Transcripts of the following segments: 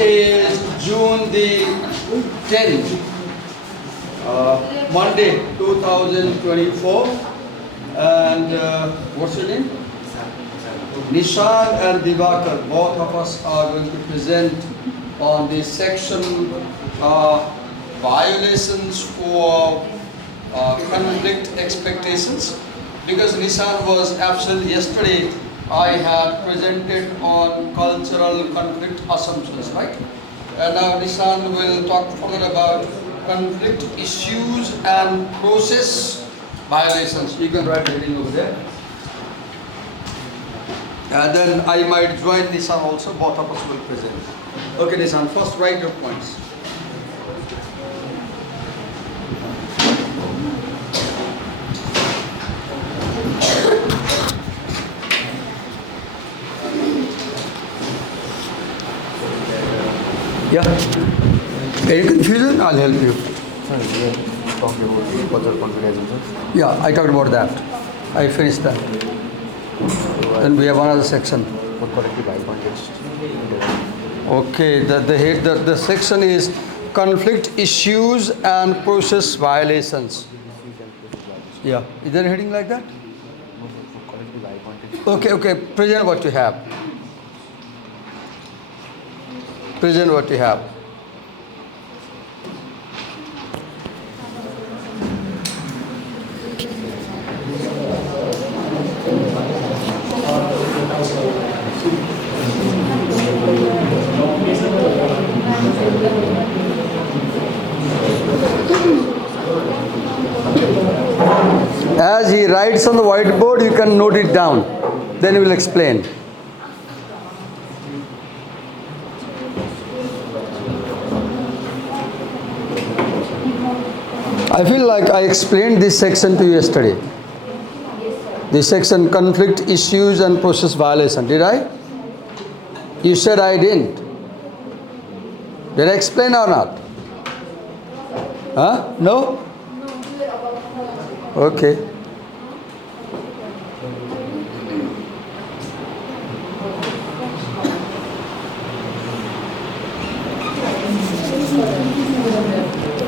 is June the 10th, Monday 2024. And what's your name? Nishan and Divakar, both of us are going to present on the section violations for conflict expectations. Because Nishan was absent yesterday, I had presented on cultural conflict assumptions, right? And now Nishan will talk further about conflict issues and process violations. You can write the heading over there. And then I might join Nissan also, both of us will present. Okay Nissan, first write your points. Yeah. Any confusion? I'll help you. Sir, we are talking about the cultural conflict assumptions. Yeah, I talked about that. I finished that. Then we have another section. For collective by context. Okay, the section is conflict issues and process violations. Yeah, is there a heading like that? No, for collective by context. Okay, present what you have. Present what you have. As he writes on the whiteboard, you can note it down. Then he will explain. I feel like I explained this section to you yesterday. This section, conflict issues and process violation. Did I? You said I didn't. Did I explain or not? Huh? No? Okay.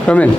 Come in.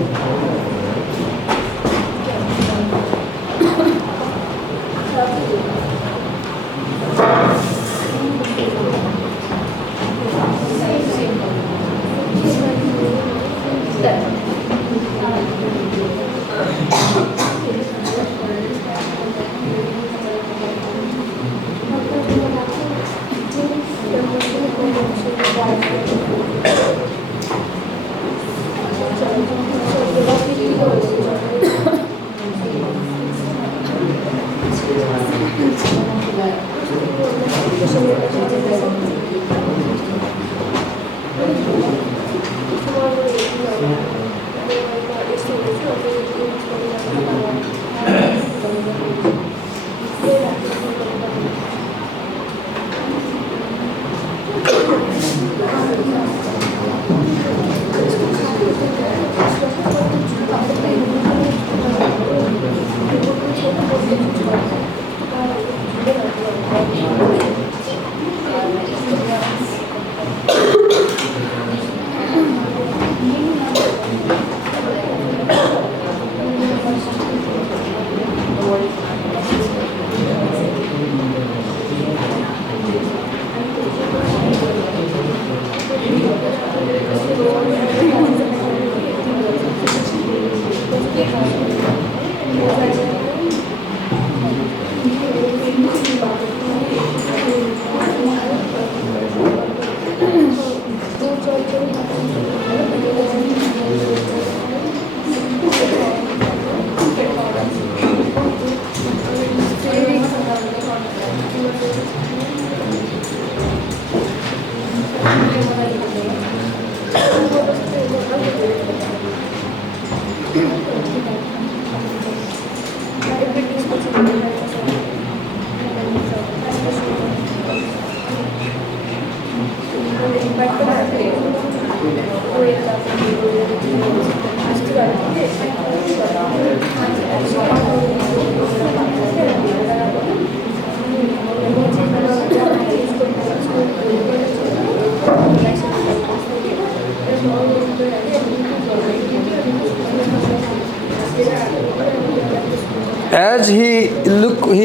as he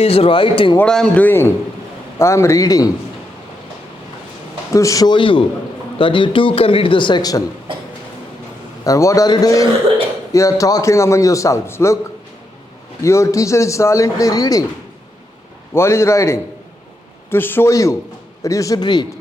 is writing, what I am doing, I am reading to show you that you too can read the section. And what are you doing? You are talking among yourselves. Look, your teacher is silently reading while he is writing to show you that you should read.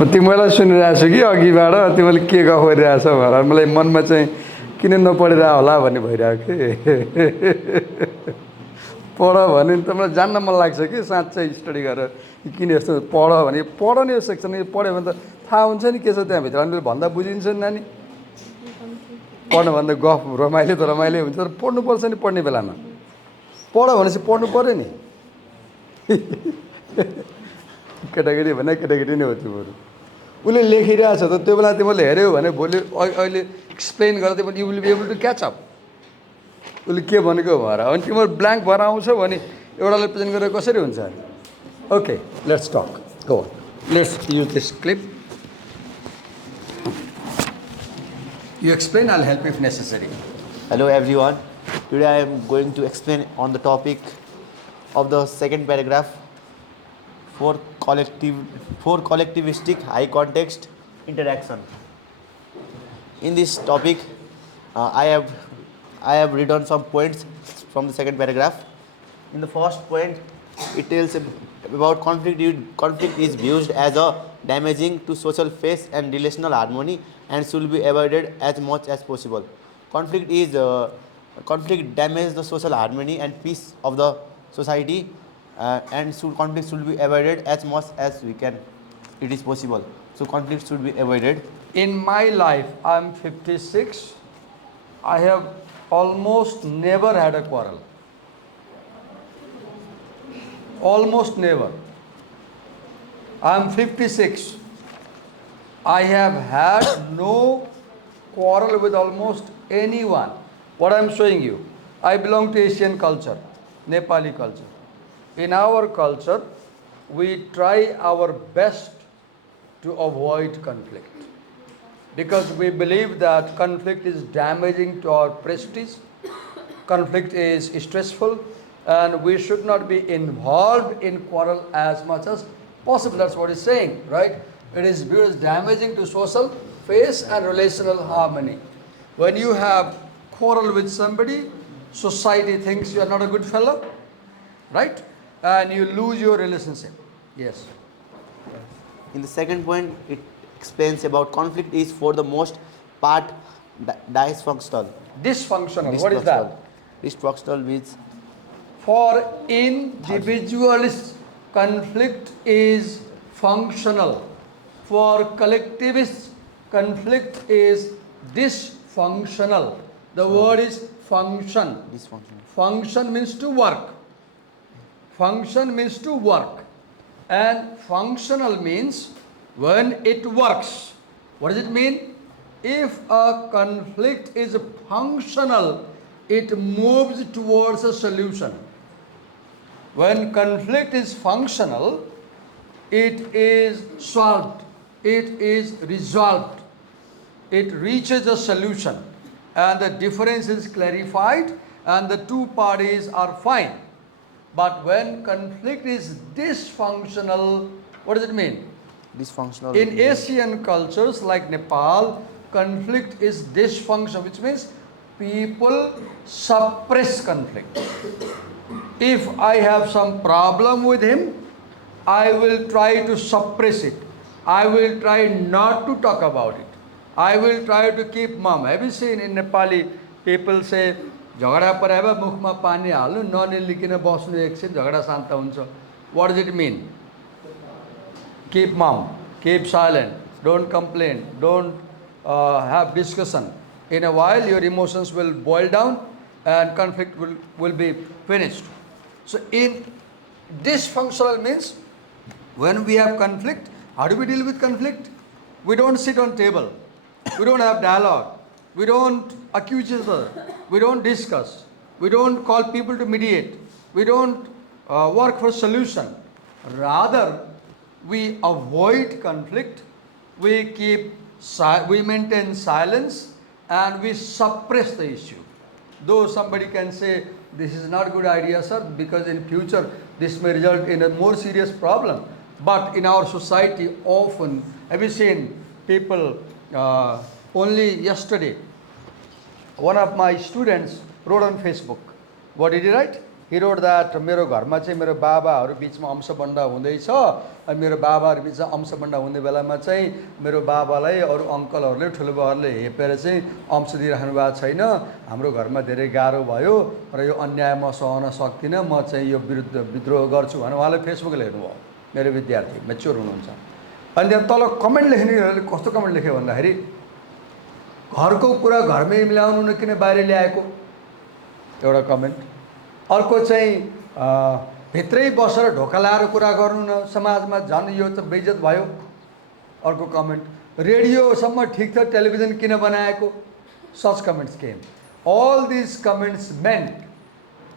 म तिमीलाई सुनिरहेको छु कि अघिबाट तिमीले के गफ गरिरहेछौ भनेर मलाई मनमा चाहिँ किन नपढिरह होला भन्ने भइरहेको कि पढ भने त मलाई जान्न मन लाग्छ कि साँच्चै स्टडी गरेर किन यस्तो पढ भने पढ नि यो सेक्सन यो पढ्यो भने त थाहा हुन्छ नि के छ त्यहाँभित्र अनि भन्दा बुझिन्छ नि नानी पढ्नु भन्दा गफ रमाइलो त रमाइलो हुन्छ तर पढ्नुपर्छ नि पढ्ने बेलामा पढ भनेपछि पढ्नु पऱ्यो नि केटाकेटी भने केटाकेटी नै हो तिमीहरू उसले लेखिरहेछ त त्यो बेला तिमीले हेऱ्यौ भने भोलि अहिले एक्सप्लेन गरेर तिमीले you will be able to catch up उसले के भनेको भएर अनि तिमीहरू ब्ल्याङ्क भएर आउँछौ भने एउटाले प्रेजेन्ट गरेर कसरी हुन्छ okay let's talk go let's use this clip you explain I will help if necessary Hello everyone. Today I am going to explain on the topic of the second paragraph for collectivistic high context interaction. In this topic, I have written some points from the second paragraph. In the first point, it tells about conflict is viewed as a damaging to social peace and relational harmony and should be avoided as much as possible. Conflict damages the social harmony and peace of the society, and conflict should be avoided as much as we can. It is possible. So conflict should be avoided. In my life, I am 56. I have almost never had a quarrel. Almost never. I am 56. I have had no quarrel with almost anyone. What I am showing you, I belong to Asian culture, Nepali culture. In our culture, we try our best to avoid conflict because we believe that conflict is damaging to our prestige, conflict is stressful, and we should not be involved in quarrel as much as possible. That's what he's saying, right? It is viewed as damaging to social peace and relational harmony. When you have quarrel with somebody, society thinks you are not a good fellow, right? And you lose your relationship. Yes. In the second point, it explains about conflict is for the most part dysfunctional. Dysfunctional. What is that? Dysfunctional means For individualists, conflict is functional. For collectivists, conflict is dysfunctional. The word is function. dysfunctional. Function means to work. Function means to work. And functional means when it works. What does it mean? If a conflict is functional, it moves towards a solution. When conflict is functional, it is solved, it is resolved, it reaches a solution, and the difference is clarified, and the two parties are fine. But when conflict is dysfunctional, what does it mean? Dysfunctional. In Asian cultures like Nepal, conflict is dysfunction, which means people suppress conflict. If I have some problem with him, I will try to suppress it. I will try not to talk about it. I will try to keep mum. Have you seen in Nepali, people say, झगडा परायो मुखमा पानी हाल्नु ननिलिकन बस्नु एकछिन झगडा शान्त हुन्छ. What does it mean? Keep mum, keep silent, don't complain, don't have discussion. In a while, your emotions will boil down and conflict will be finished. So, in dysfunctional means when we have conflict, how do we deal with conflict? We don't sit on table, we don't have dialogue, we don't accuse each other, we don't discuss, we don't call people to mediate, we don't work for solution. Rather, we avoid conflict, we maintain silence, and we suppress the issue. Though somebody can say, this is not a good idea, sir, because in future this may result in a more serious problem. But in our society, often, have you seen people, only yesterday, one of my students wrote on Facebook. What did he write? He wrote that मेरो घरमा चाहिँ मेरो बाबाहरू बिचमा अंशबन्धा हुँदैछ अनि मेरो बाबाहरू बिचमा अंशबन्धा हुने बेलामा चाहिँ मेरो बाबालाई अरू अङ्कलहरूले ठुलो बाबाहरूले हेपेर चाहिँ अंश दिइराख्नु भएको छैन हाम्रो घरमा धेरै गाह्रो भयो र यो अन्याय म सहन सक्दिनँ म चाहिँ यो विरुद्ध विद्रोह गर्छु भने उहाँले फेसबुकले हेर्नुभयो मेरो विद्यार्थी मेच्योर हुनुहुन्छ अनि त्यहाँ तल कमेन्ट लेख्नेहरूले कस्तो कमेन्ट लेख्यो भन्दाखेरि घरको कुरा घरमै मिलाउनु न किन बाहिर ल्याएको एउटा कमेन्ट अर्को चाहिँ भित्रै बसेर ढोका लाएर कुरा गर्नु न समाजमा झन् यो त बेइज्जत भयो अर्को कमेन्ट रेडियोसम्म ठिक छ टेलिभिजन किन बनाएको such comments came. All these comments meant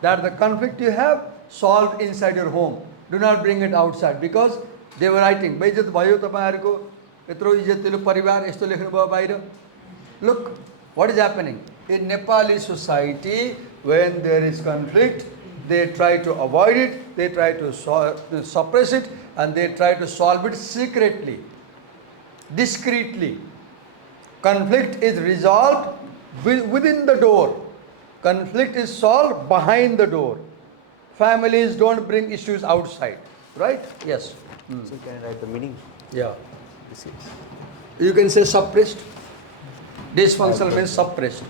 that the conflict you have solved inside your home, do not bring it outside, because they were writing बेइज्जत भयो तपाईहरुको यत्रो इज्जतिलो परिवार यस्तो लेख्नु भयो बाहिर. Look what is happening in Nepali society. When there is conflict, they try to avoid it, they try to suppress it, and they try to solve it secretly, discreetly. Conflict is resolved within the door. Conflict is solved behind the door. Families don't bring issues outside, right? Yes. So can I write the meaning? Yeah. You can say suppressed. Dysfunctional means suppressed.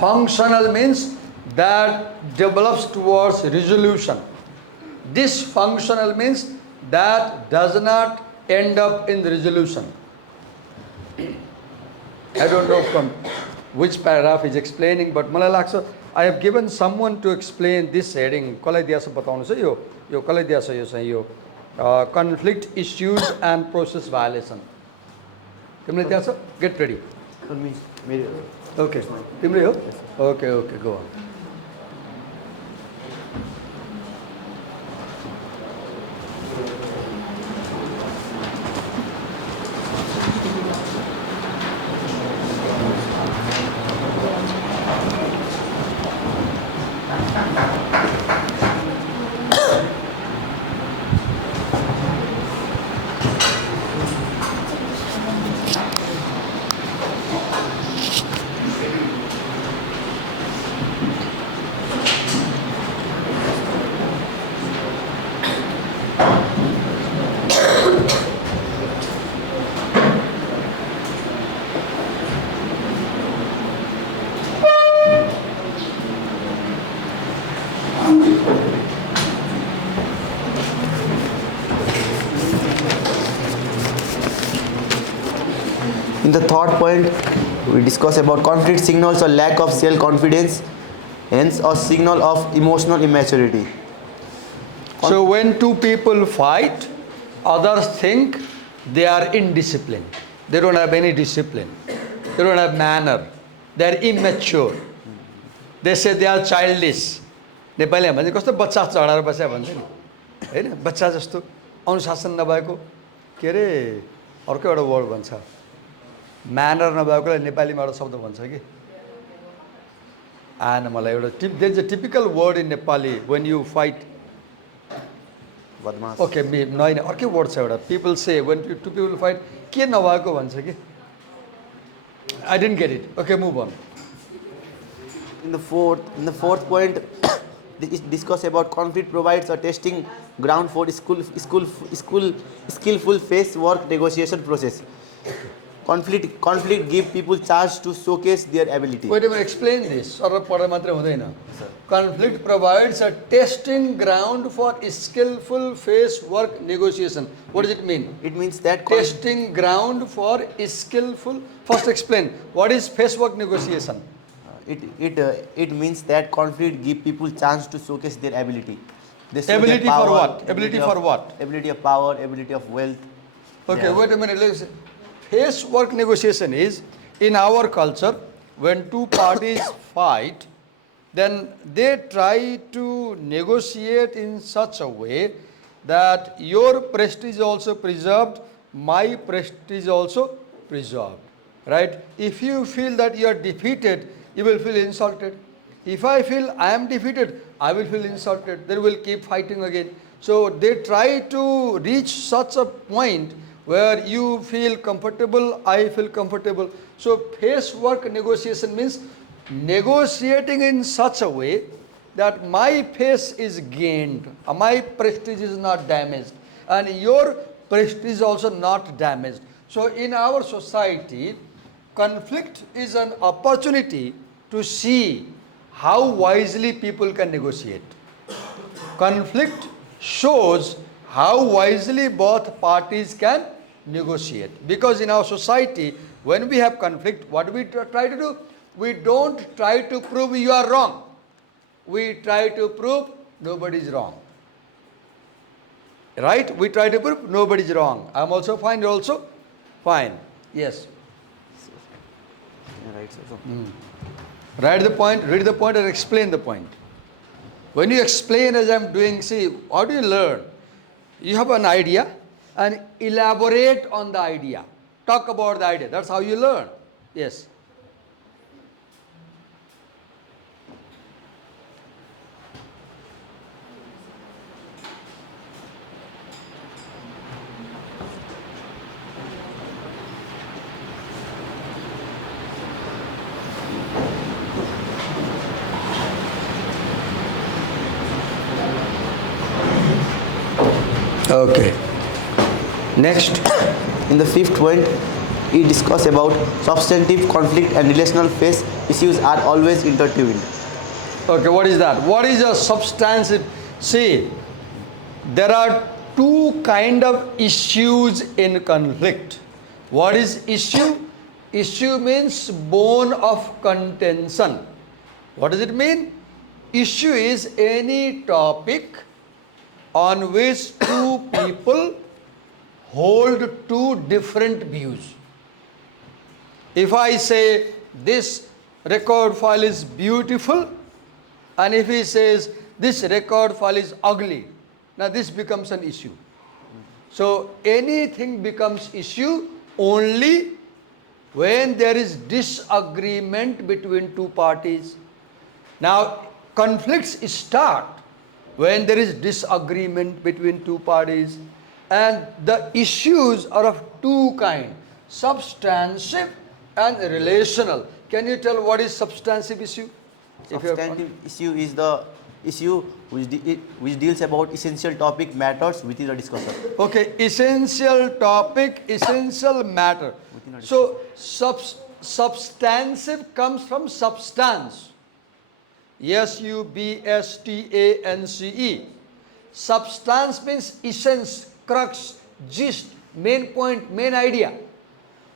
Functional means that develops towards resolution. Dysfunctional means that does not end up in resolution. I don't know from which paragraph is explaining, but मलाई लाग्छ I have given someone to explain this heading. कसलाई दिया छ बताउनु छ यो कसलाई दिया छ यो चाहिँ यो conflict issues and process violation. तिमीले दिया छ? Get ready. Okay. तिम्रै हो? Okay, go on. In the third point, we discuss about conflict signals or lack of self-confidence, hence a signal of emotional immaturity. So when two people fight, others think they are indisciplined. They don't have any discipline. They don't have manner. They are immature. They say they are childish. नेपालीमा भन्छ कस्तो बच्चा चढाएर बस्या भन्छ नि हैन बच्चा जस्तो अनुशासन नभएको के अरे अर्को एउटा वर्ड भन्छ म्यानर नभएकोलाई नेपालीमा एउटा शब्द भन्छ कि आएन मलाई एउटा there is a typical word in Nepali when you fight बदमाश ओके नयाँ अर्कै वर्ड छ एउटा पिपल से व्हेन टु पिपल फाइट के नभएको भन्छ कि I didn't get it okay move on In the fourth point, discuss about conflict provides a testing ground for skillful face work negotiation process. Conflict give people chance to showcase their ability. Wait a minute, explain this. सरल पढ्दा मात्रै हुँदैन. Conflict provides a testing ground for skillful face work negotiation. What does it mean? It means that Testing ground for skillful. First explain what is face work negotiation. It means that conflict give people chance to showcase their ability. They show Ability their power, for what? Ability for what? Ability of power, ability of wealth. Okay, Yeah. wait a minute. Let's face work negotiation is in our culture when two parties fight, then they try to negotiate in such a way that your prestige is also preserved, my prestige is also preserved. Right? If you feel that you are defeated, you will feel insulted. If I feel I am defeated, I will feel insulted. They will keep fighting again. So they try to reach such a point where you feel comfortable, I feel comfortable. So face work negotiation means negotiating in such a way that my face is gained, my prestige is not damaged, and your prestige is also not damaged. So in our society, conflict is an opportunity to see how wisely people can negotiate. Conflict shows how wisely both parties can negotiate. Because in our society, when we have conflict, what do we try to do? We don't try to prove you are wrong. We try to prove nobody is wrong. Right? We try to prove nobody is wrong. I am also fine, you are also fine. Yes. Right, so. Write the point, read the point, and explain the point. When you explain as I am doing, see, how do you learn? You have an idea and elaborate on the idea. Talk about the idea. That's how you learn. Yes. Okay. Next. In the fifth point, we discuss about substantive conflict and relational phase issues are always intertwined. Okay, what is that? What is a substantive? See, there are two kind of issues in conflict. What is issue? Issue means bone of contention. What does it mean? Issue is any topic on which two people hold two different views. If I say this record file is beautiful, and if he says this record file is ugly, now this becomes an issue. So anything becomes issue only when there is disagreement between two parties. Now conflicts start when there is disagreement between two parties, and the issues are of two kinds, substantive and relational. Can you tell what is substantive issue? Substantive issue is the issue which deals about essential topic matters within a discussion. Okay, essential topic, essential matter. So substantive comes from substance. S-U-B-S-T-A-N-C-E. Substance means essence, crux, gist, main point, main idea.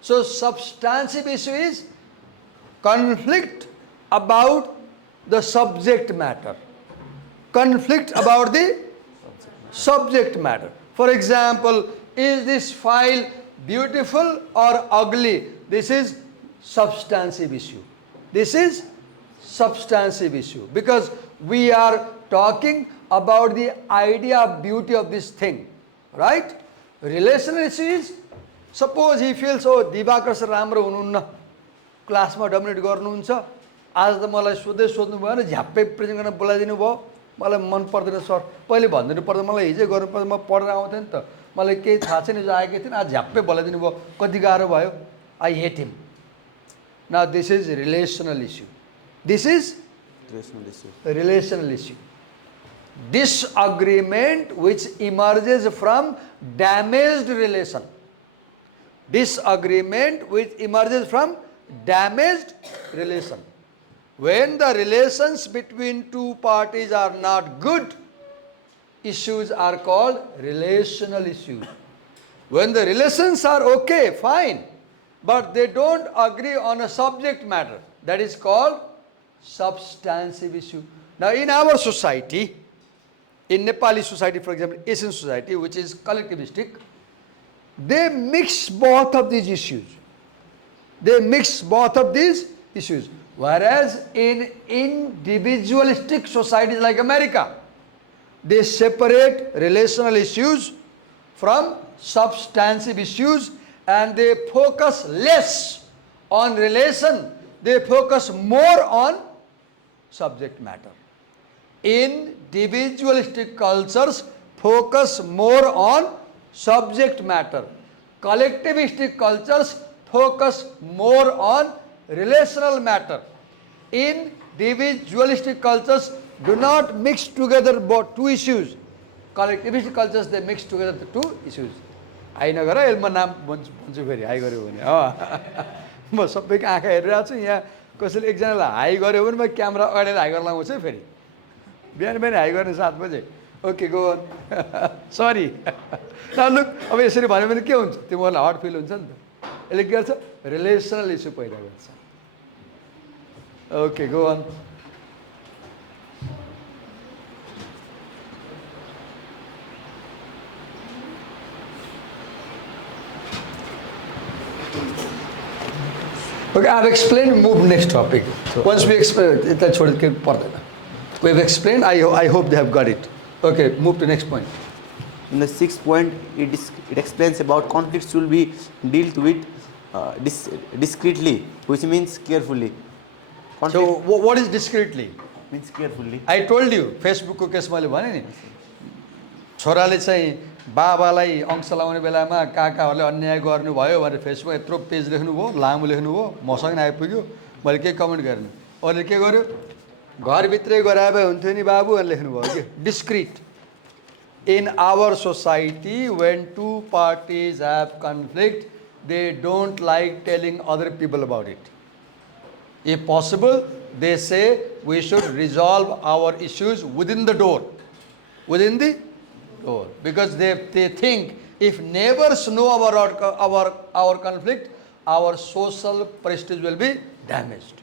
So substantive issue is conflict about the subject matter. Conflict about the subject matter. For example, is this file beautiful or ugly? This is substantive issue. This is substantive issue because we are talking about the idea of beauty of this thing, right? Relational issue is, suppose he feels, oh, Diwakar sir राम्रो हुनुहुन्न, क्लासमा dominate गर्नुहुन्छ, आज त मलाई सोध्नु भएन, झ्याप्पै present गर्न बोलाइदिनु भयो, मलाई मन पर्दैन सर, पहिले भनिदिनु पर्दैन, मलाई हिजै गर्नु पर्दैन, म पढेर आउँथेँ नि त, मलाई केही थाहा छैन, जो आएकै थिएन, आज झ्याप्पै बोलाइदिनु भयो, कति गाह्रो भयो, I hate him. Now this is a relational issue. This is relational issue. Disagreement which emerges from damaged relation. Disagreement which emerges from damaged relation. When the relations between two parties are not good, issues are called relational issues. When the relations are okay, fine, but they don't agree on a subject matter, that is called substantive issue. Now in our society, in Nepali society, for example, Asian society, which is collectivistic, they mix both of these issues. They mix both of these issues. Whereas in individualistic societies like America, they separate relational issues from substantive issues and they focus less on relation, they focus more on subject matter. Individualistic cultures focus more on subject matter. Collectivistic cultures focus more on relational matter. Individualistic cultures do not mix together both two issues. Collectivistic cultures, they mix together the two issues. हाई नगर है म नाम भन्छु फेरि high गऱ्यो भने म सबैको आँखा हेरिरहेको छु यहाँ कसैले एकजनालाई हाई गऱ्यो भने म क्यामेरा अगाडि हाई गर्न लगाउँछु है फेरि बिहान बिहान हाई गर्ने 7 बजे ओके गो सरी लुक अब यसरी भन्यो भने के हुन्छ तिमीहरूलाई हट फिल हुन्छ नि त यसले के गर्छ रिलेसनल इस्यु पैदा गर्छ okay go on Okay, I have explained, move next topic. Once we explain, we have explained, I hope they have got it. Okay, move to next point. In the 6th point, it explains about conflicts will be dealt with discreetly, which means carefully. So, what is discreetly? Means carefully. I told you, Facebook को case मैले भने नि छोराले चाहिँ बाबालाई अंश लाउने बेलामा काकाहरूले अन्याय गर्नुभयो भनेर फेसबुक यत्रो पेज लेख्नुभयो लामो लेख्नुभयो मसँग आइपुग्यो मैले के कमेन्ट गर्ने अरूले के गर्यो घरभित्रै गराए भए हुन्थ्यो नि बाबु भनेर लेख्नुभयो के discreet in our society when two parties have conflict they don't like telling other people about it if possible they say we should resolve our issues within the door within the door because they think if neighbors know about our conflict, our social prestige will be damaged.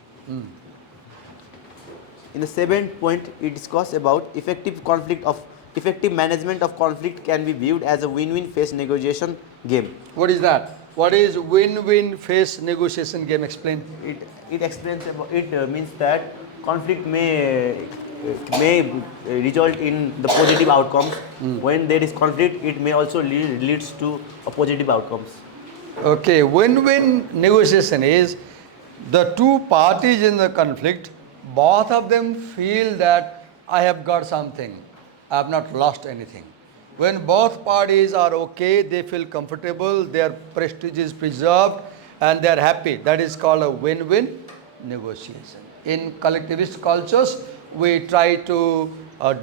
In the 7th point, it discusses about effective management of conflict can be viewed as a win-win face negotiation game. What is that? What is win-win face negotiation game? Explain. It explains about it means that conflict may result in the positive outcomes. When there is conflict, it may also leads to a positive outcomes. Okay, win-win negotiation is the two parties in the conflict, both of them feel that I have got something, I have not lost anything. When both parties are okay, they feel comfortable, their prestige is preserved and they are happy. That is called a win-win negotiation. In collectivist cultures, we try to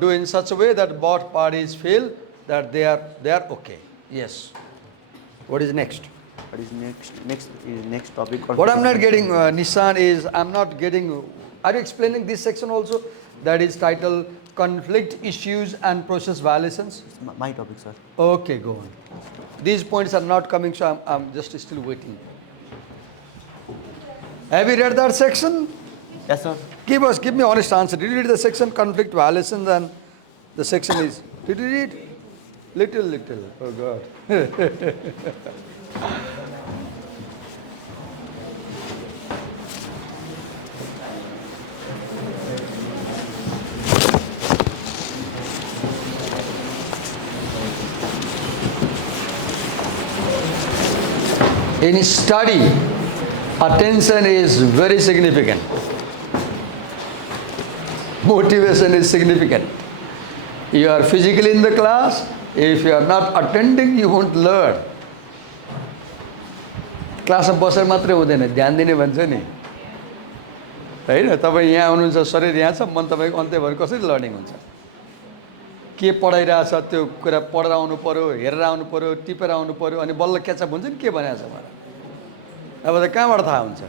do in such a way that both parties feel that they are okay. Yes. What is next? What is next topic? What I'm not getting, Nissan, is I'm not getting. Are you explaining this section also? That is titled Conflict Issues and Process Violations. It's my topic, sir. Okay, go on. These points are not coming, so I'm just still waiting. Have you read that section? Yes, sir. Give me honest answer. Did you read the section conflict violations and the section is, did you read? Little. Oh God. In study, attention is very significant. Motivation is significant. You are physically in the class. If you are not attending, you won't learn. क्लासमा बसेर मात्रै हुँदैन, ध्यान दिने भन्छ नि हैन। तपाईँ यहाँ हुनुहुन्छ, शरीर यहाँ छ, मन तपाईँको अन्त्य भएर कसरी लर्निङ हुन्छ? के पढाइरहेछ त्यो कुरा पढेर आउनु पर्यो, हेरेर आउनु पर्यो, टिपेर आउनु पर्यो, अनि बल्ल क्याचअप हुन्छ नि के भनेको छ मलाई। अब त कहाँबाट थाहा हुन्छ?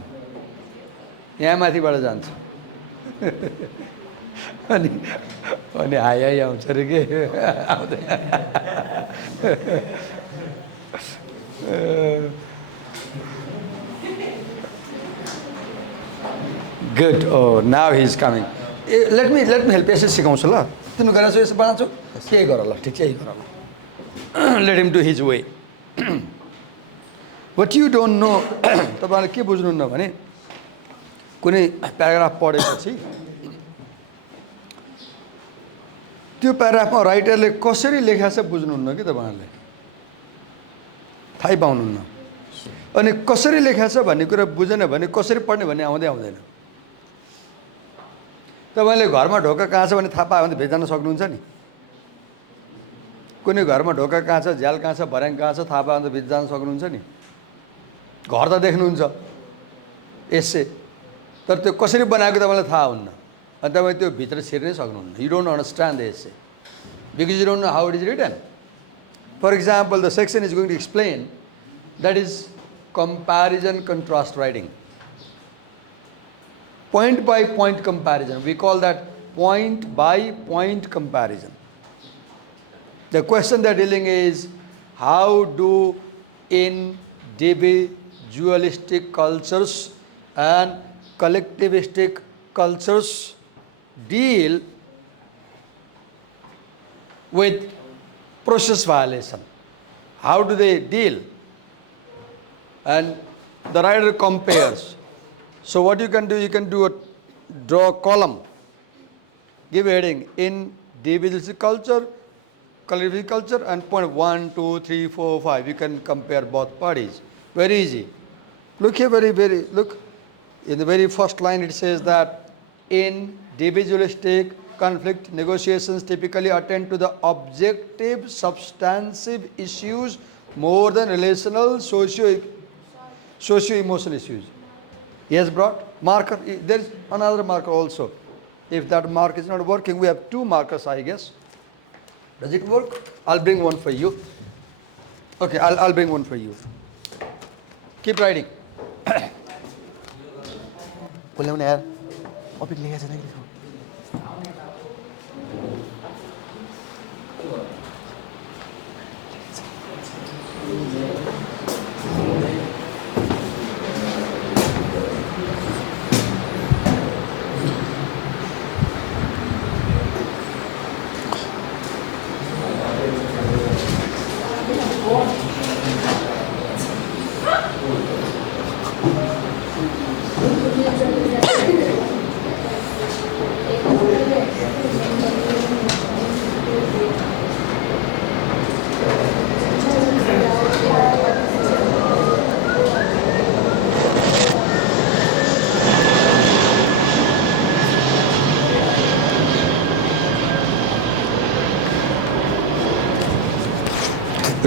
यहाँ माथिबाट जान्छ। अनि हाई आउँछ अरे के आउँदैन। Good. Oh, now he is coming. Let me help. यसै सिकाउँछु ल। तिमी गरेर यसो बनाउँछु के गर ल, ठिक यही गर ल। Let him do his way. What you don't know, तपाईहरुले के बुझ्नुहुन्न भने कुनै प्याराग्राफ पढेपछि त्यो प्याराग्राफमा राइटरले कसरी लेखेको छ बुझ्नुहुन्न कि तपाईहरुले, थाहै पाउनुहुन्न। अनि कसरी लेखेको छ भन्ने कुरा बुझेन भने कसरी पढ्ने भन्ने आउँदैन। तपाईले घरमा ढोका कहाँ छ भने थाहा पायो भने भेट्न सक्नुहुन्छ नि। कुनै घरमा ढोका कहाँ छ, झ्याल कहाँ छ, भर्याङ कहाँ छ थाहा पायो भने भित्र जान सक्नुहुन्छ नि। घर त देख्नुहुन्छ यसै, तर त्यो कसरी बनाएको तपाईँलाई थाहा हुन्न, अनि तपाईँ त्यो भित्र छिर्नै सक्नुहुन्न। You don't understand the essay because you don't know how it is written. For example, the section is going to explain that is comparison contrast writing. Point by point comparison. We call that point by point comparison. The question they're dealing is how do individualistic cultures and collectivistic cultures deal with process violation? How do they deal? And the writer compares. So what you can do, draw a column, give a heading, individualistic culture, collectivistic culture, and point 1, 2, 3, 4, 5. You can compare both parties. Very easy. Look here, look. In the very first line it says that individualistic conflict negotiations typically attend to the objective, substantive issues more than relational, socio-emotional issues. He has brought marker. There is another marker also. If that mark is not working, we have two markers, I guess. Does it work? I'll bring one for you. Okay, I'll bring one for you. Keep writing.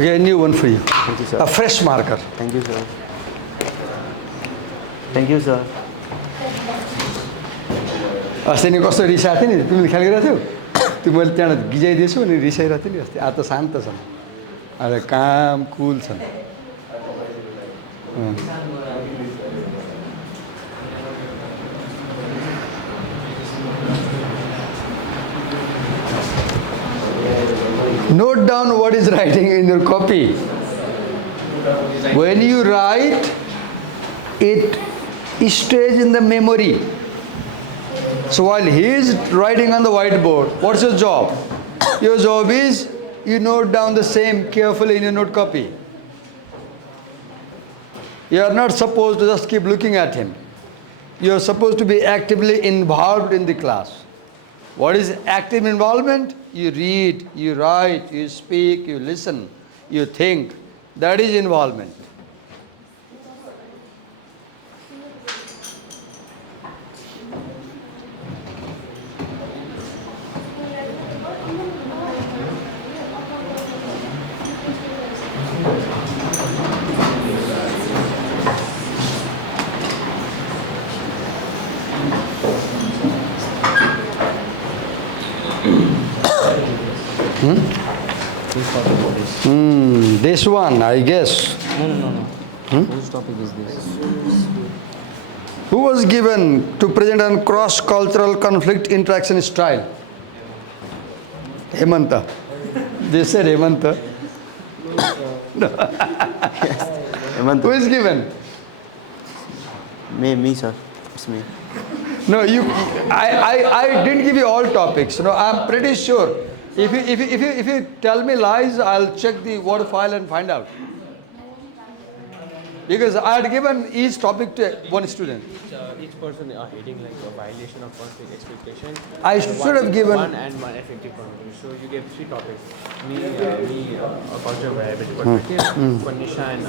Okay, a new one for you. Thank you, sir. A fresh marker. Thank you, sir. Thank you, sir. अस्ति नि कस्तो रिसाएको थियो नि, तिमीले ख्याल गरिरहेको थियौ? त्यो मैले त्यहाँबाट गिजाइदिएछु अनि रिसाइरहेको थिएँ नि अस्ति। आज त शान्त छन्, आज काम कुल छन्। Note down what is writing in your copy. When you write it stays in the memory. So while he is writing on the whiteboard, what's your job? Your job is you note down the same carefully in your note copy. You are not supposed to just keep looking at him. You are supposed to be actively involved in the class. What is active involvement? You read, you write, you speak, you listen, you think. That is involvement. This one, I guess. No. Whose topic is this? Who was given to present on cross-cultural conflict interaction style? Hemanta. They said Hemanta. Hemant, Who is given? me, sir. It's me. No, I didn't give you all topics. No, I'm pretty sure. If you tell me lies, I'll check the word file and find out. Because I had given each topic to one student. Each person heading like a violation of conflict expectation. I should have given one and one effective conflict. So you gave 3 topics. Me, a culture variability perspective, for Nishan,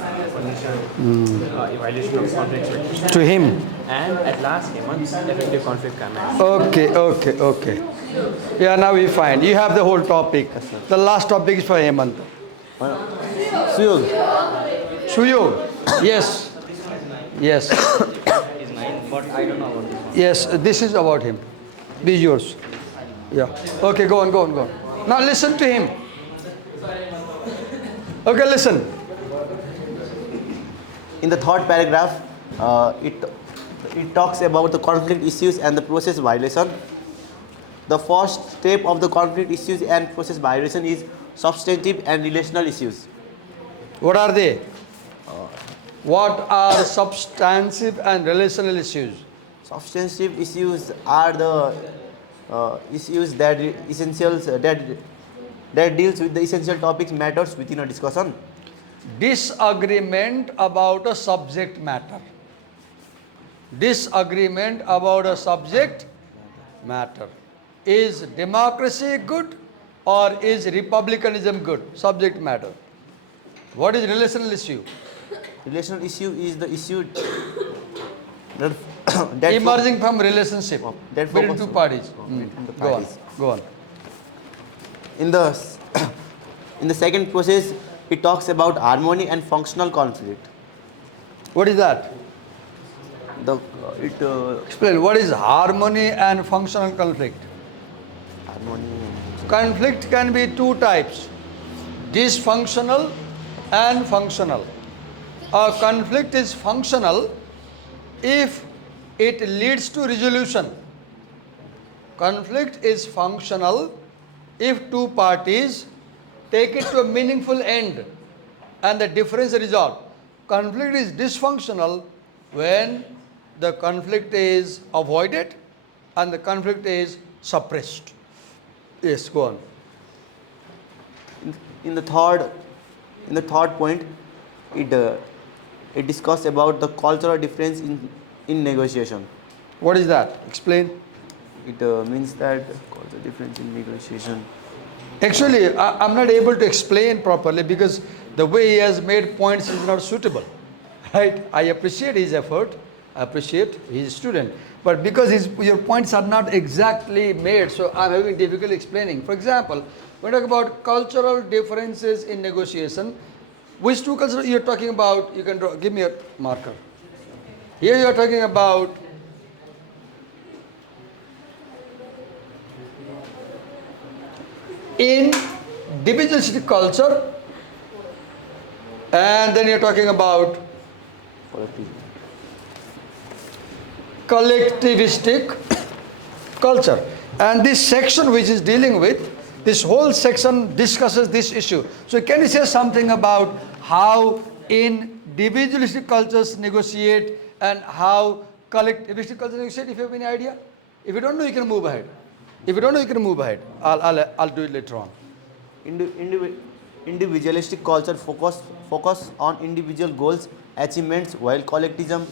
evaluation of conflict expectation. to him. And at last, Hemant's effective conflict command. Okay. Yeah, now we find. You have the whole topic. The last topic is for Hemant. Suyog. Suyog. Yes. Is mine, but I don't know about this one. Yes, this is about him. This is yours. Yeah. Okay, go on. Now listen to him. Okay, listen. In the third paragraph, it talks about the conflict issues and the process violation. The first step of the conflict issues and process violation is substantive and relational issues. What are they? What are substantive and relational issues? Substantive issues are the issues that essentials that deals with the essential topics matters within a discussion. Disagreement about a subject matter. Disagreement about a subject matter. Is democracy good or is republicanism good? Subject matter. What is relational issue? Relational issue is the issue that Emerging from relationship that between focus- two parties. between the Go on. parties. In the second process, it talks about harmony and functional conflict. What is that? It Explain. What is harmony and functional conflict? harmony. Conflict can be two types: dysfunctional and functional. A conflict is functional if it leads to resolution. Conflict is functional if two parties take it to a meaningful end and the difference is resolved. Conflict is dysfunctional when the conflict is avoided and the conflict is suppressed. Yes, go on. In the third point, it discusses about the cultural difference in negotiation. What is that? Explain. It means that cultural difference in negotiation. Actually, I'm not able to explain properly because the way he has made points is not suitable. Right? I appreciate his effort. I appreciate his student. But because your points are not exactly made, so I'm having difficulty explaining. For example, when we talk about cultural differences in negotiation, which two cultures you're talking about? You can draw, give me a marker. Here you're talking about individualistic culture, and then you're talking about collectivistic culture. And this section which is dealing with, this whole section discusses this issue. So can you say something about how individualistic cultures negotiate and how collectivistic culture, you said, if you have any idea? If you don't know, you can move ahead. If you don't know, you can move ahead. I'll do it later on. Individualistic culture focus on individual goals, achievements, while collectivism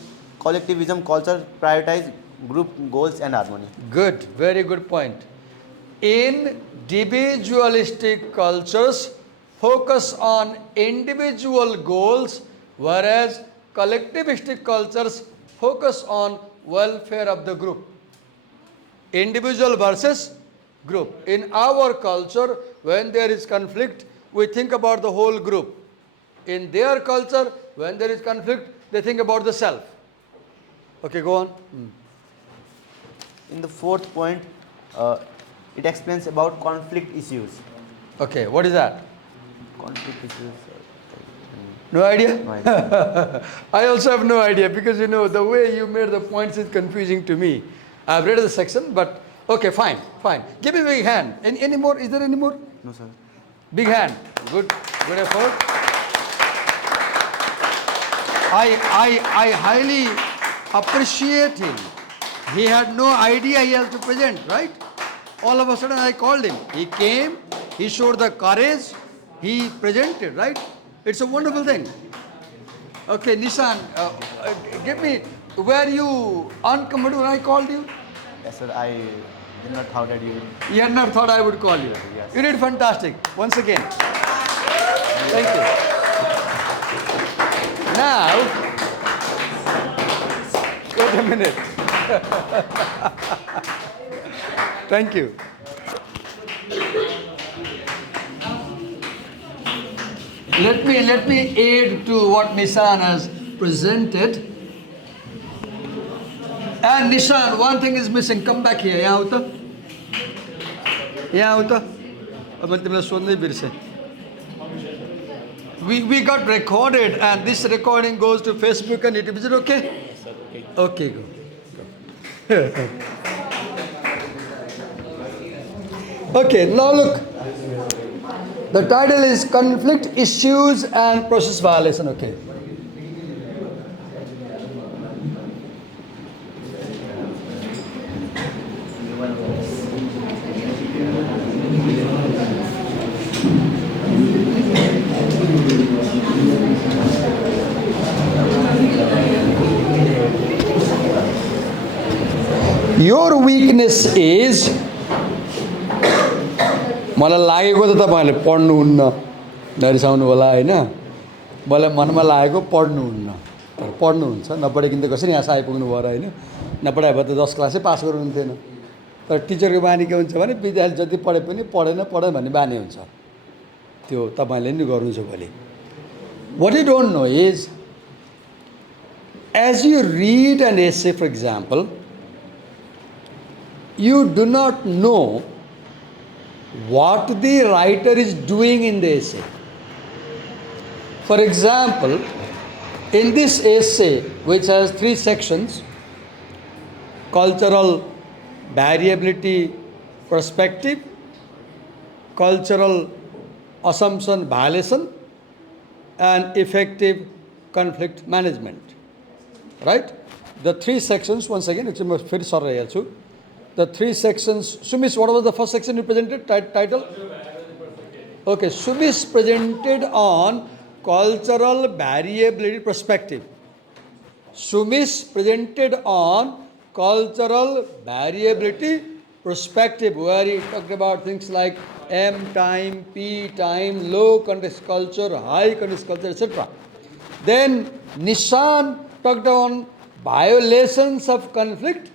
culture prioritize group goals and harmony. Good, very good point. Individualistic cultures focus on individual goals, whereas collectivistic cultures focus on welfare of the group. Individual versus group. In our culture, when there is conflict, we think about the whole group. In their culture, when there is conflict, they think about the self. Okay, go on. In the fourth point, it explains about conflict issues. Okay, what is that? Conflict issues. No idea? No idea. I also have no idea, because the way you made the points is confusing to me. I've read the section, but okay, fine. Give me a big hand. Any more? Is there any more? No, sir. Big hand. Good effort. I highly appreciate him. He had no idea he has to present, right? All of a sudden I called him. He came, he showed the courage, he presented, right? It's a wonderful thing. Okay, Nishan, give me, were you uncomfortable when I called you? Yes, sir. I did not thought that you would. You had not thought I would call you. Yes. You did fantastic. Once again. Thank you. Now, wait a minute. Thank you. Let me add to what Nishan has presented. And Nishan, one thing is missing. Come back here. यहाँ होता अब मैं तुम्हें सुनने बिर से we got recorded, and this recording goes to Facebook and YouTube. Is it okay? Yes, sir. Okay, Okay. go. Okay, now look. The title is Conflict Issues and Process Violation. Okay. Your weakness is मलाई लागेको त तपाईहरुले पढ्नुहुन्न नरिसाउनु होला हैन मलाई मनमा लागेको पढ्नुहुन्न तर पढ्नुहुन्छ नपढेकिन त कसरी यहाँ आइपुग्नु भयो र हैन नपढाए भए त 10 क्लासै पास गर्नुहुन्थेन तर टिचरको बानी के हुन्छ भने विद्यार्थी जति पढे पनि पढेन भन्ने बानी हुन्छ त्यो तपाईले नि गर्नु छ भोलि what you don't know is as you read an essay, for example, you do not know what the writer is doing in the essay. For example, in this essay, which has 3 sections, cultural variability perspective, cultural assumption violation, and effective conflict management. Right? The 3 sections, once again, very sorry, the 3 sections. Sumis, what was the first section you presented? Title? Okay, Sumis presented on cultural variability perspective. Sumis presented on cultural variability perspective, where he talked about things like M time, P time, low context culture, high context culture, etc. Then Nishan talked on violations of conflict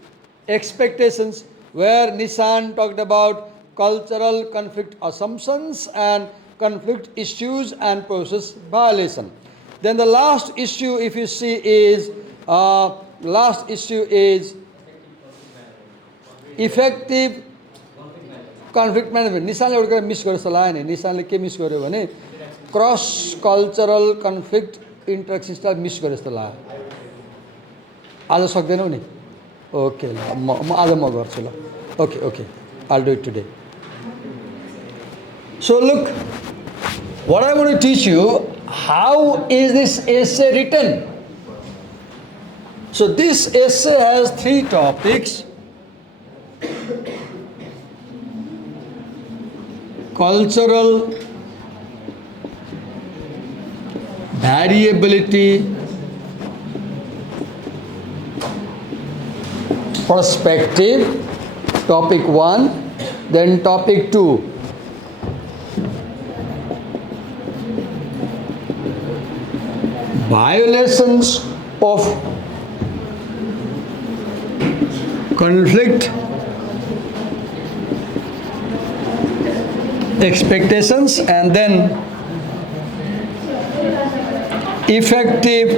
expectations, where Nishan talked about cultural conflict assumptions and conflict issues and process violation. Then the last issue, if you see, is effective conflict management. Nishanले एउटा miss गरेछ लाग्यो नि निशानले के miss गर्यो भने cross cultural conflict interaction style miss गरे जस्तो लाग्यो आज सक्दैनौ नि ओके ल म आज म गर्छु ल okay I'll do it today. So look, what I want to teach you, how is this essay written? So this essay has 3 topics. Cultural variability, perspective, topic 1, then topic 2. Violations of conflict expectations, and then effective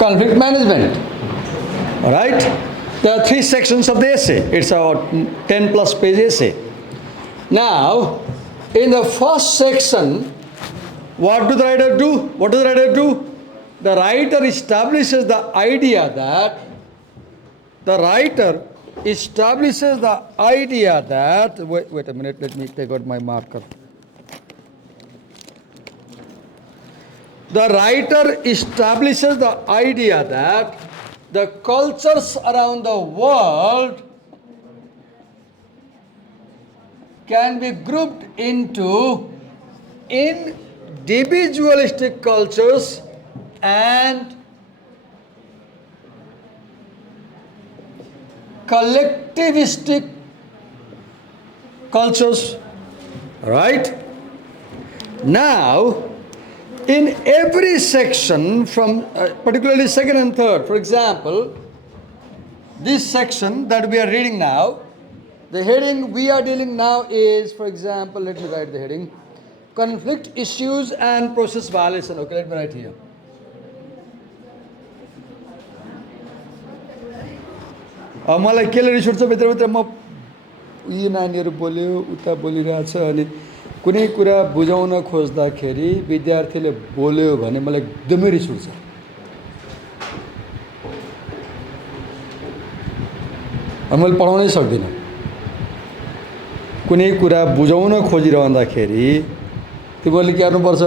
conflict management. All right? There are 3 sections of the essay. It's a 10 plus page essay. Now, in the first section, what do the writer do? What does the writer do? The writer establishes the idea that wait a minute, let me take out my marker. The writer establishes the idea that the cultures around the world can be grouped into individualistic cultures and collectivistic cultures. Right? Now, in every section from particularly second and third, for example, this section that we are reading now, the heading we are dealing now is, for example, let me write the heading, conflict issues and process violation. Okay, let me write here. मलाई केले रिस उठ्छ भित्रभित्र म यी नानीहरू बोल्यो उता बोलिरहेछ अनि कुनै कुरा बुझाउन खोज्दाखेरि विद्यार्थीले बोल्यो भने मलाई एकदमै रिस उठ्छ। मैले पढाउनै सक्दिनँ। कुनै कुरा बुझाउन खोजिरहँदाखेरि तिमीहरूले के गर्नुपर्छ?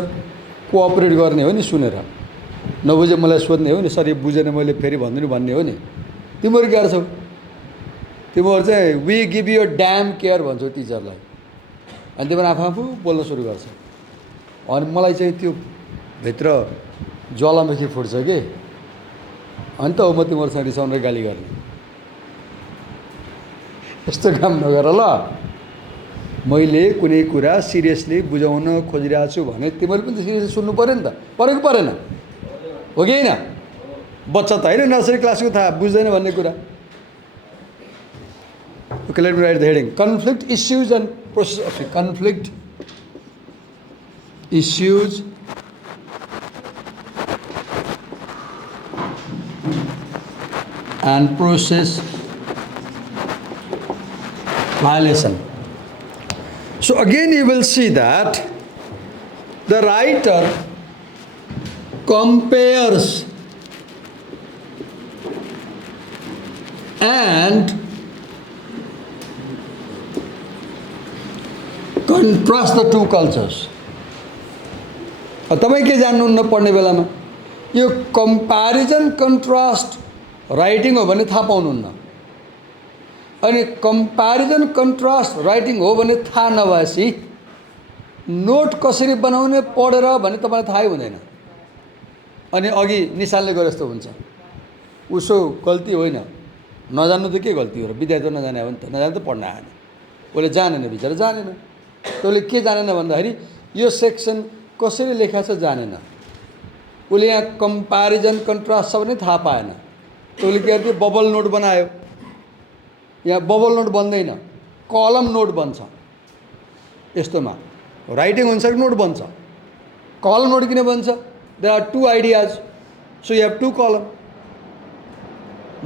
कोअपरेट गर्ने हो नि, सुनेर नबुझे मलाई सोध्ने हो नि, सर यो बुझेन मैले फेरि भन्दिनु भन्ने हो नि। तिमीहरू के गर्छौ? तिमीहरू चाहिँ we give you damn care भन्छौ टिचरलाई, अनि तिमीहरू आफू बोल्न सुरु गर्छ। अनि मलाई चाहिँ त्यो भित्र ज्वालामुखी फुट्छ कि, अनि त म तिमीहरूसँग रिसाउन र गाली गर्ने। यस्तो काम नगर ल। मैले कुनै कुरा सिरियसली बुझाउन खोजिरहेको छु भने तिमीहरू पनि त सिरियसली सुन्नु पऱ्यो नि त, परेको परेन हो कि होइन? बच्चा त होइन, नर्सरी क्लासको थाहा बुझ्दैन भन्ने कुरा। Okay, let me write the heading. Conflict issues and process of conflict issues and process violation. So again you will see that the writer compares and contrast the two cultures. तपाईं के जान्नुहुन्न पढ्ने बेलामा? यो comparison contrast writing हो भने थाहा पाउनुहुन्न, अनि comparison contrast writing हो भने थाहा नभएपछि नोट कसरी बनाउने पढेर भने तपाईँलाई थाहै हुँदैन। अनि अघि निशानले गरे जस्तो हुन्छ। उसो गल्ती होइन, नजान्नु त के गल्ती हो र? विद्यार्थी नजाने हो नि त, नजाने त पढ्न आएन, उसले जानेन, बिचरा जानेन। तैँले के जानेन भन्दाखेरि यो सेक्सन कसरी लेखा छ जानेन, उसले यहाँ कम्प्यारिजन कन्ट्रास्ट छ भने थाहा पाएन। तैँले के गर्थ्यो? बबल नोट बनायो। यहाँ बबल नोट बन्दैन, कलम नोट बन्छ। यस्तोमा राइटिङ हुन्छ कि नोट बन्छ? कलम नोट किन बन्छ? There are two ideas, so you have two column.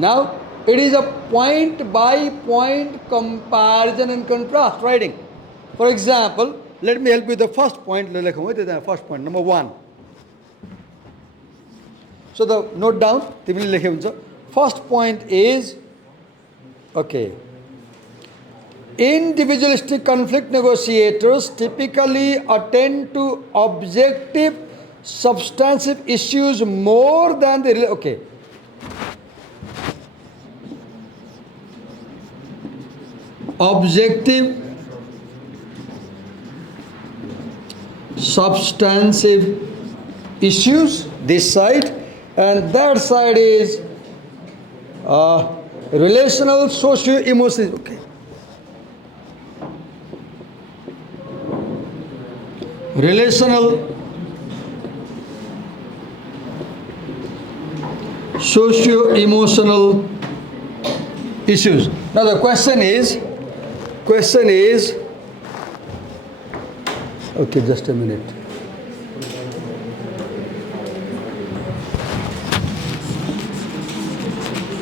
Now it is a point by point comparison and contrast writing. For example, let me help you with the first point. First point, number 1. So the note down. First point is, okay, Individualistic conflict negotiators typically attend to objective, substantive issues more than the okay. Objective, substantive issues, this side, and that side is relational, socio-emotional. Okay. Relational, socio-emotional issues. Now the question is, okay, just a minute.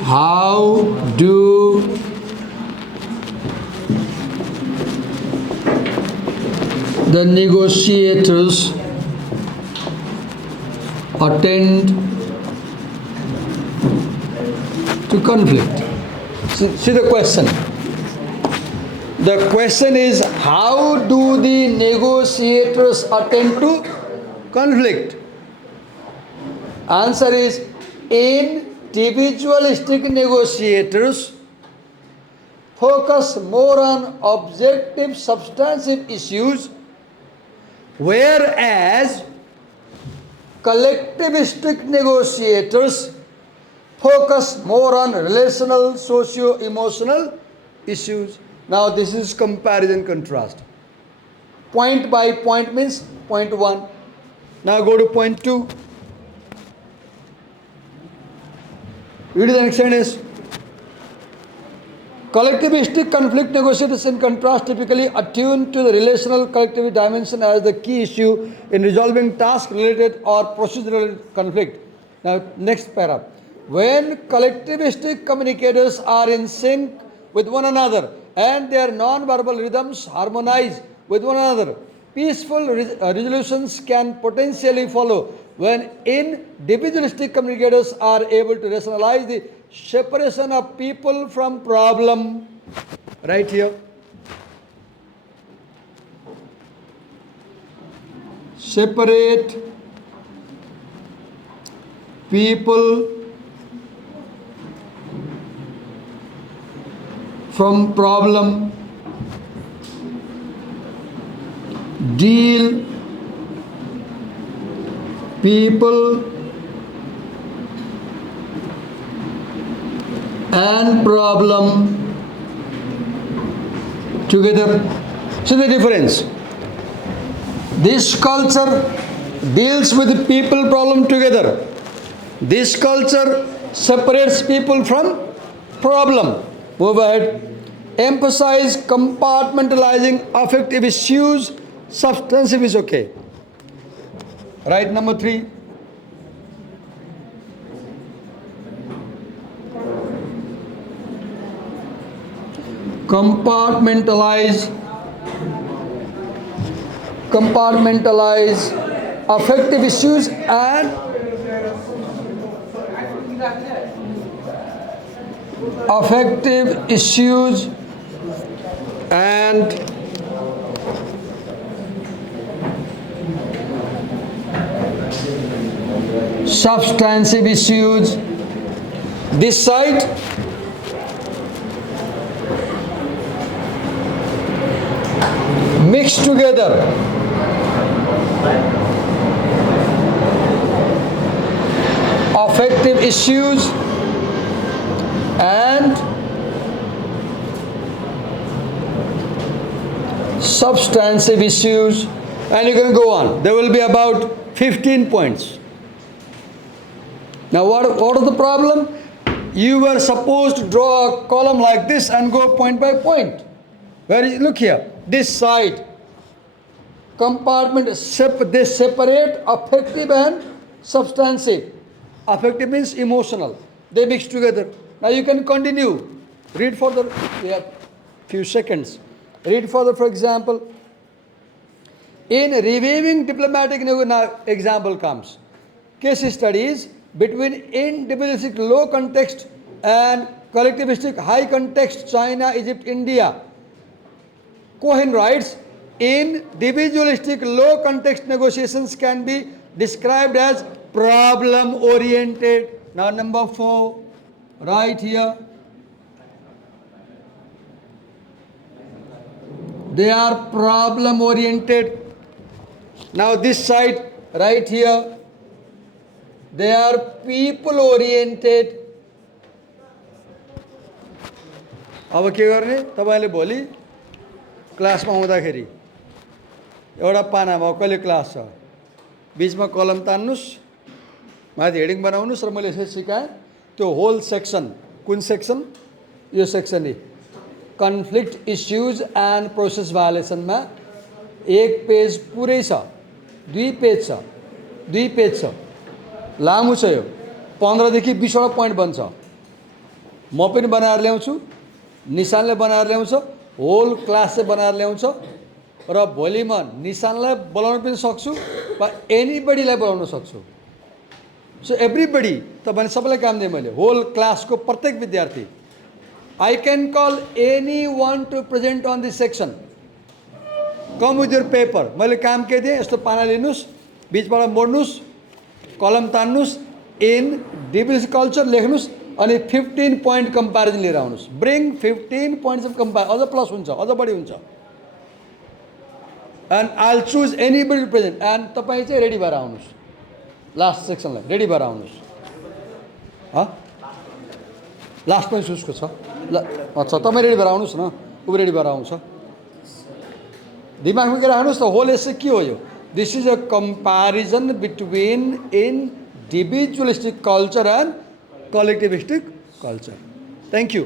How do the negotiators attend to conflict? See the question. The question is, how do the negotiators attend to conflict? Answer is, individualistic negotiators focus more on objective, substantive issues, whereas collectivistic negotiators focus more on relational, socio-emotional issues. Now this is comparison contrast. Point by point means point 1. Now go to point 2. Read the next sentence. Collectivistic conflict negotiators in contrast typically attune to the relational collective dimension as the key issue in resolving task-related or procedural conflict. Now next paragraph. When collectivistic communicators are in sync with one another and their non-verbal rhythms harmonize with one another, peaceful resolutions can potentially follow. When individualistic communicators are able to rationalize the separation of people from problem, right here, separate people from problem, deal people and problem together. See the difference. This culture deals with the people problem together. This culture separates people from problem. Move ahead. Emphasize compartmentalizing affective issues. Substantive is okay. Right, number 3. Compartmentalize affective issues and substantive issues. This side, mixed together. Affective issues and substantive issues, and you can go on. There will be about 15 points. Now what is the problem? You were supposed to draw a column like this and go point by point. Look here, this side, compartment, they separate affective and substantive. Affective means emotional. They mix together. Now you can continue. Read further. We have few seconds. Read further, for example. In reviewing diplomatic now example comes. Case studies between individualistic low context and collectivistic high context, China, Egypt, India. Cohen writes, individualistic low context negotiations can be described as problem oriented. Now number 4, right here. They are problem oriented. Now this side, right here, they are people oriented. अब के गर्ने तपाईले भोलि क्लासमा आउँदाखेरि एउटा पानामा कहिले class छ बीचमा कलम तान्नुस् माथि हेडिङ बनाउनुस् र मैले यसरी सिकाएँ त्यो होल सेक्सन कुन सेक्सन यो सेक्सन नि कन्फ्लिक्ट इस्युज एन्ड प्रोसेस भायोलेसनमा एक पेज पुरै छ 2 पेज छ 2 पेज छ लामो छ यो 15 देखि 20 वटा पोइन्ट बन्छ म पनि बनाएर ल्याउँछु निशानले बनाएर ल्याउँछ होल क्लास चाहिँ बनाएर ल्याउँछ र भोलि म निशानलाई बोलाउन पनि सक्छु वा एनीबडीलाई बोलाउन सक्छु सो एभ्रीबडी तपाईले सबैलाई काम दिएँ मैले होल क्लासको प्रत्येक विद्यार्थी I can call anyone to present on this section. Come with your paper. मैले काम के दिएँ यस्तो पाना लिनुस् बीचबाट मोड्नुस् कलम तान्नुस् इन डिभिजन कल्चर लेख्नुस् अनि 15 point comparison लिएर आउनुस् bring 15 points of comparison अझ प्लस हुन्छ अझ बढी हुन्छ and I'll choose anybody to present and तपाईँ चाहिँ रेडी भएर आउनुस् लास्ट सेक्सनलाई रेडी भएर आउनुस् लास्ट पनि सुसको छ ल अच्छा तपाईँ रेडी भएर आउनुहोस् न ऊ रेडी भएर आउँछ दिमागमा के राख्नुहोस् त होल एसे के हो यो this is a comparison between individualistic culture and collectivistic culture thank you